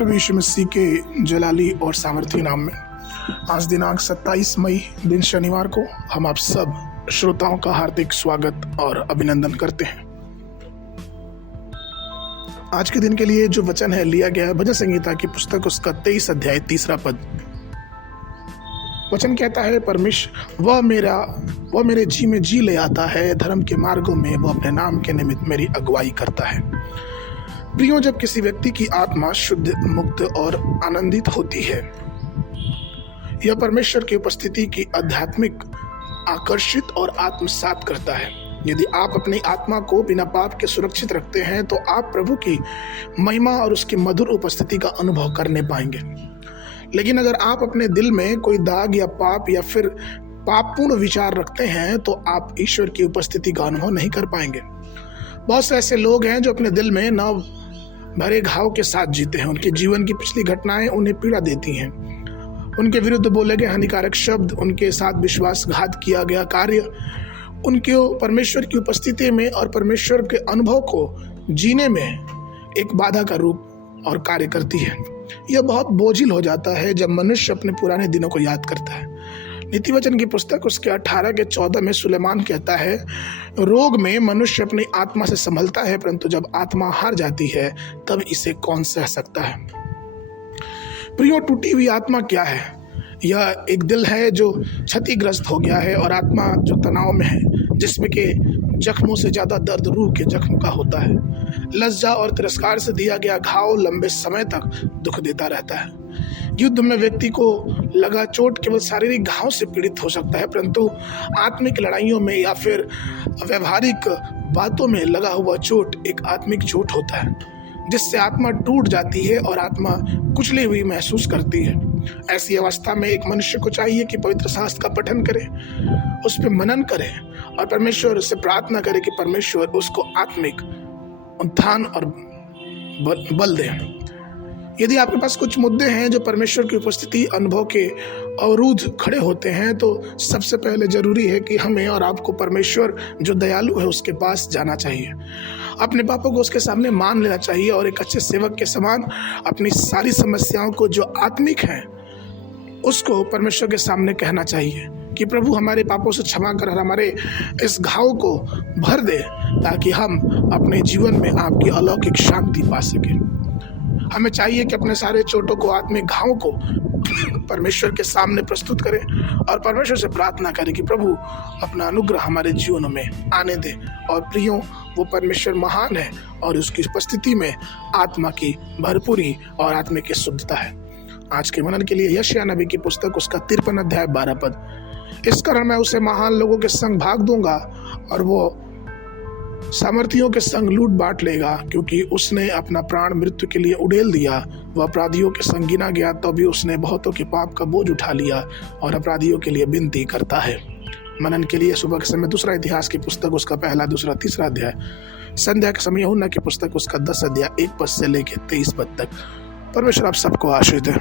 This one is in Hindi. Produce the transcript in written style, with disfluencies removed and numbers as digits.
प्रभु यीशु मसीह के जलाली और सामर्थी नाम में आज दिनांक 27 मई दिन शनिवार को हम आप सब श्रोताओं का हार्दिक स्वागत और अभिनंदन करते हैं। आज के दिन के लिए जो वचन है लिया गया है भजन संहिता की पुस्तक उसका 23 अध्याय 3 पद। वचन कहता है, परमेश्वर वह मेरे जी में जी ले आता है, धर्म के मार्गों में वह अपने नाम के निमित्त मेरी अगुवाई करता है। प्रियो, जब किसी व्यक्ति की आत्मा शुद्ध, मुक्त और आनंदित होती है, यह परमेश्वर की उपस्थिति की आध्यात्मिक आकर्षित और आत्मसात करता है। यदि आप अपनी आत्मा को बिना पाप के सुरक्षित रखते हैं तो आप प्रभु की महिमा और उसकी मधुर उपस्थिति का अनुभव करने पाएंगे। लेकिन अगर आप अपने दिल में कोई दाग या पाप या फिर पापपूर्ण विचार रखते हैं तो आप ईश्वर की उपस्थिति का अनुभव नहीं कर पाएंगे। बहुत से ऐसे लोग हैं जो अपने दिल में न भरे घाव के साथ जीते हैं। उनके जीवन की पिछली घटनाएं उन्हें पीड़ा देती हैं। उनके विरुद्ध बोले गए हानिकारक शब्द, उनके साथ विश्वासघात किया गया कार्य उनके परमेश्वर की उपस्थिति में और परमेश्वर के अनुभव को जीने में एक बाधा का रूप और कार्य करती है। यह बहुत बोझिल हो जाता है जब मनुष्य अपने पुराने दिनों को याद करता है। नीति वचन की पुस्तक उसके 18 के 14 में सुलेमान कहता है, रोग में मनुष्य अपनी आत्मा से संभलता है, परंतु जब आत्मा हार जाती है तब इसे कौन सह सकता है। प्रियो, टूटी हुई आत्मा क्या है? यह एक दिल है जो क्षतिग्रस्त हो गया है और आत्मा जो तनाव में है, जिसमें के जख्मों से ज्यादा दर्द रूह के जख्म का होता है। लज्जा और तिरस्कार से दिया गया घाव लंबे समय तक दुख देता रहता है। युद्ध में व्यक्ति को लगा चोट केवल शारीरिक घाव से पीड़ित हो सकता है, परंतु आत्मिक लड़ाइयों में या फिर व्यवहारिक बातों में लगा हुआ चोट एक आत्मिक चोट होता है, जिससे आत्मा टूट जाती है और आत्मा कुचली हुई महसूस करती है। ऐसी अवस्था में एक मनुष्य को चाहिए कि पवित्र शास्त्र का पठन करे, उस पर मनन करे और परमेश्वर से प्रार्थना करे कि परमेश्वर उसको आत्मिक उत्थान और बल दे। यदि आपके पास कुछ मुद्दे हैं जो परमेश्वर की उपस्थिति अनुभव के अवरुद्ध खड़े होते हैं, तो सबसे पहले जरूरी है कि हमें और आपको परमेश्वर जो दयालु है उसके पास जाना चाहिए। अपने पापों को उसके सामने मान लेना चाहिए और एक अच्छे सेवक के समान अपनी सारी समस्याओं को जो आत्मिक हैं उसको परमेश्वर के सामने कहना चाहिए कि प्रभु हमारे पापों से क्षमा कर हमारे इस घाव को भर दे, ताकि हम अपने जीवन में आपकी अलौकिक शांति पा सकें। हमें चाहिए कि अपने सारे चोटों को, आत्मिक घावों को परमेश्वर के सामने प्रस्तुत करें और परमेश्वर से प्रार्थना करें कि प्रभु अपना अनुग्रह हमारे जीवनों में आने दे। और प्रियो, वो परमेश्वर महान है और उसकी उपस्थिति में आत्मा की भरपूरी और आत्मा की शुद्धता है। आज के मनन के लिए यशायाह नबी की पुस्तक उसका 53 अध्याय 12 पद। इस कारण मैं उसे महान लोगों के संग भाग दूंगा और वो सामर्थियों के संग लूट बांट लेगा, क्योंकि उसने अपना प्राण मृत्यु के लिए उड़ेल दिया। वह अपराधियों के संग गिना गया तो भी उसने बहुतों के पाप का बोझ उठा लिया और अपराधियों के लिए विनती करता है। मनन के लिए सुबह के समय दूसरा इतिहास की पुस्तक उसका 1, 2, 3 अध्याय। संध्या के समय यूहन्ना की पुस्तक उसका 10 अध्याय 1 पद से लेकर 23 पद तक। परमेश्वर आप सबको आशीष दे।